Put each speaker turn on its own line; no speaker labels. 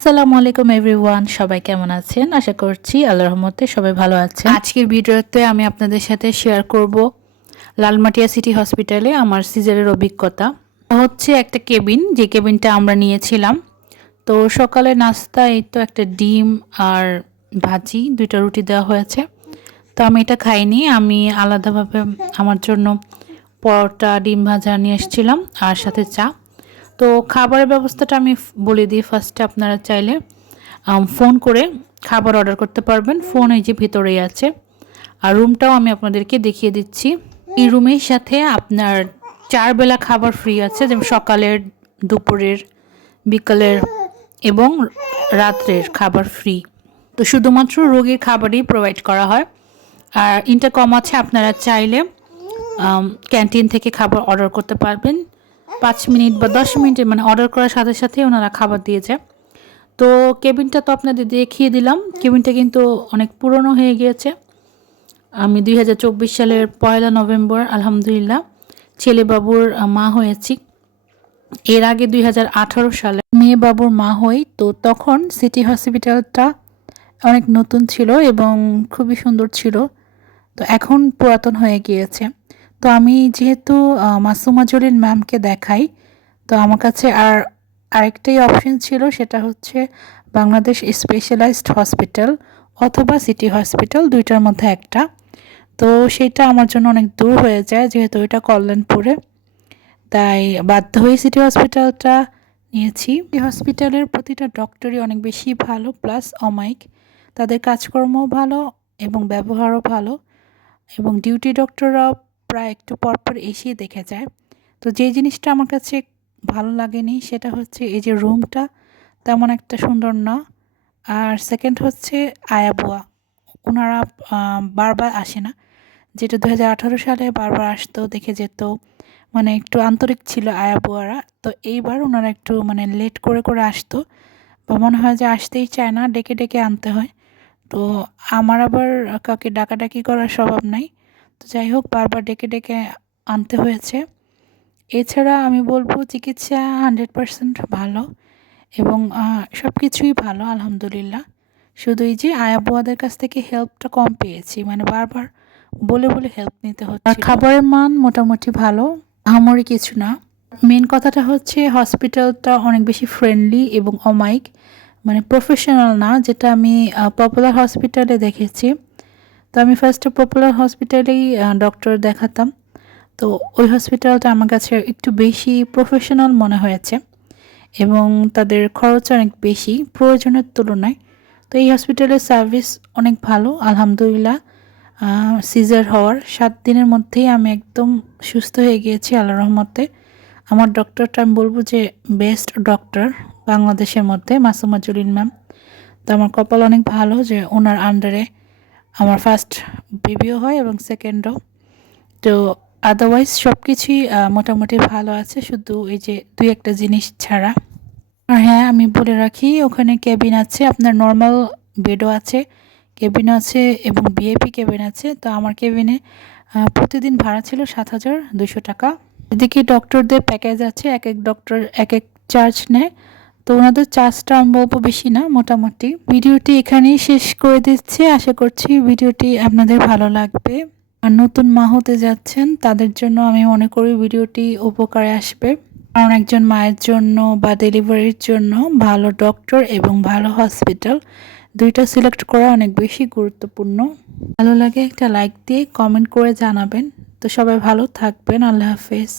আসসালামু আলাইকুম এভরিওয়ান, সবাই কেমন আছেন? আশা করছি আল্লাহ রহমতে সবাই ভালো আছেন। আজকের ভিডিওতে আমি আপনাদের সাথে শেয়ার করব লালমাটিয়া সিটি হসপিটালে আমার সিজারের অভিজ্ঞতা। হচ্ছে একটা কেবিন, যে কেবিনটা আমরা নিয়েছিলাম। তো সকালে নাস্তা, এই তো একটা ডিম আর ভাজি, দুইটা রুটি দেওয়া হয়েছে। তো আমি এটা খাইনি, আমি আলাদাভাবে আমার জন্য পরোটা, ডিম ভাজা নিয়ে এসেছিলাম, আর সাথে চা। তো খাবারের ব্যবস্থাটা আমি বলে দিই ফার্স্টে আপনারা চাইলে ফোন করে খাবার অর্ডার করতে পারবেন। ফোন এই যে ভিতরেই আছে। আর রুমটাও আমি আপনাদেরকে দেখিয়ে দিচ্ছি। এই রুমের সাথে আপনার চার বেলা খাবার ফ্রি আছে, যেমন সকালের, দুপুরের, বিকালের এবং রাত্রের খাবার ফ্রি তো শুধুমাত্র রোগীর খাবারই প্রোভাইড করা হয়। আর ইন্টারকম আছে, আপনারা চাইলে ক্যান্টিন থেকে খাবার অর্ডার করতে পারবেন। পাঁচ মিনিট বা দশ মিনিটে মানে অর্ডার করার সাথে সাথে ওনারা খাবার দিয়েছে। তো কেবিনটা তো আপনাদের দেখিয়ে দিলাম। কেবিনটা কিন্তু অনেক পুরনো হয়ে গিয়েছে। আমি দুই হাজার চব্বিশ সালের পয়লা নভেম্বর, আলহামদুলিল্লাহ ছেলে বাবুর মা হয়েছি। এর আগে দুই হাজার আঠারো সালে মেয়ে বাবুর মা হই, তো তখন সিটি হসপিটালটা অনেক নতুন ছিল এবং খুবই সুন্দর ছিল। তো এখন পুরাতন হয়ে গিয়েছে। তো আমি যেহেতু মাসুমা জলিল ম্যামকে দেখাই, তো আমার কাছে আর আরেকটাই অপশন ছিল, সেটা হচ্ছে বাংলাদেশ স্পেশালাইজড হসপিটাল অথবা সিটি হসপিটাল দুইটার মধ্যে একটা। তো সেটা আমার জন্য অনেক দূর হয়ে যায়, যেহেতু এটা কল্যাণপুরে। তাই বাধ্য হয়ে সিটি হসপিটালটা নিয়েছি। এই হসপিটালের প্রতিটা ডক্টরই অনেক বেশি ভালো প্লাস অমাইক তাদের কাজকর্মও ভালো এবং ব্যবহারও ভালো এবং ডিউটি ডক্টররাও প্রায় একটু পরপর এসেই দেখে যায়। তো যে জিনিসটা আমার কাছে ভালো লাগেনি সেটা হচ্ছে এই যে রুমটা তেমন একটা সুন্দর না। আর সেকেন্ড হচ্ছে আয়াবুয়া। ওনারা বারবার আসে না। যেটা দু হাজার আঠারো সালে বারবার আসতো, দেখে যেত। মানে একটু আন্তরিক ছিল আয়াবুয়ারা। তো এইবার ওনারা একটু মানে লেট করে করে আসতো। বা মনে হয় যে আসতেই চায় না, ডেকে ডেকে আনতে হয়। তো আমার আবার কাউকে ডাকাডাকি করার স্বভাব নাই। তো যাই হোক, বারবার ডেকে ডেকে আনতে হয়েছে। এছাড়া আমি বলব চিকিৎসা হান্ড্রেড পারসেন্ট ভালো এবং সব কিছুই ভালো, আলহামদুলিল্লাহ। শুধু এই যে আয়াবুয়াদের কাছ থেকে হেল্পটা কম পেয়েছি মানে বারবার বলে বলে হেল্প নিতে হচ্ছে খাবারের মান মোটামুটি ভালো, আমারই কিছু না। মেন কথাটা হচ্ছে হসপিটালটা অনেক বেশি ফ্রেন্ডলি এবং অমাইক মানে প্রফেশনাল না, যেটা আমি পপুলার হসপিটালে দেখেছি। আমি ফার্স্টে পপুলার হসপিটালেই ডক্টর দেখাতাম। তো ওই হসপিটালটা আমার কাছে একটু বেশি প্রফেশনাল মনে হয়েছে এবং তাদের খরচ অনেক বেশি প্রয়োজনের তুলনায়। তো এই হসপিটালের সার্ভিস অনেক ভালো, আলহামদুলিল্লাহ। সিজার হওয়ার সাত দিনের মধ্যেই আমি একদম সুস্থ হয়ে গিয়েছি আল্লাহ রহমতে। আমার ডক্টরটা আমি বলব যে বেস্ট ডক্টর বাংলাদেশের মধ্যে মাসুমা জলিল ম্যাম। তো আমার কপাল অনেক ভালো যে ওনার আন্ডারে আমার ফার্স্ট বেবিও হয় এবং সেকেন্ডও তো আদারওয়াইজ সব কিছুই মোটামুটি ভালো আছে। শুধু এই যে দুই একটা জিনিস ছাড়া। আর হ্যাঁ আমি বলে রাখি, ওখানে কেবিন আছে। আপনার নর্মাল বেডও আছে। কেবিন আছে এবং ভিআইপি কেবিন আছে। তো আমার কেবিনে প্রতিদিন ভাড়া ছিল সাত হাজার দুশো টাকা। এদিকে ডক্টরদের প্যাকেজ আছে। এক এক ডক্টর এক এক চার্জ নেয়। তো ওনাদের চার্জটা আমি বলব বেশি না, মোটামুটি। ভিডিওটি এখানেই শেষ করে দিচ্ছি। আশা করছি ভিডিওটি আপনাদের ভালো লাগবে। আর নতুন মা হতে যাচ্ছেন, তাদের জন্য আমি মনে করি ভিডিওটি উপকারে আসবে। কারণ একজন মায়ের জন্য বা ডেলিভারির জন্য ভালো ডক্টর এবং ভালো হসপিটাল দুইটা সিলেক্ট করা অনেক বেশি গুরুত্বপূর্ণ। ভালো লাগে একটা লাইক দিয়ে কমেন্ট করে জানাবেন। তো সবাই ভালো থাকবেন। আল্লাহ হাফেজ।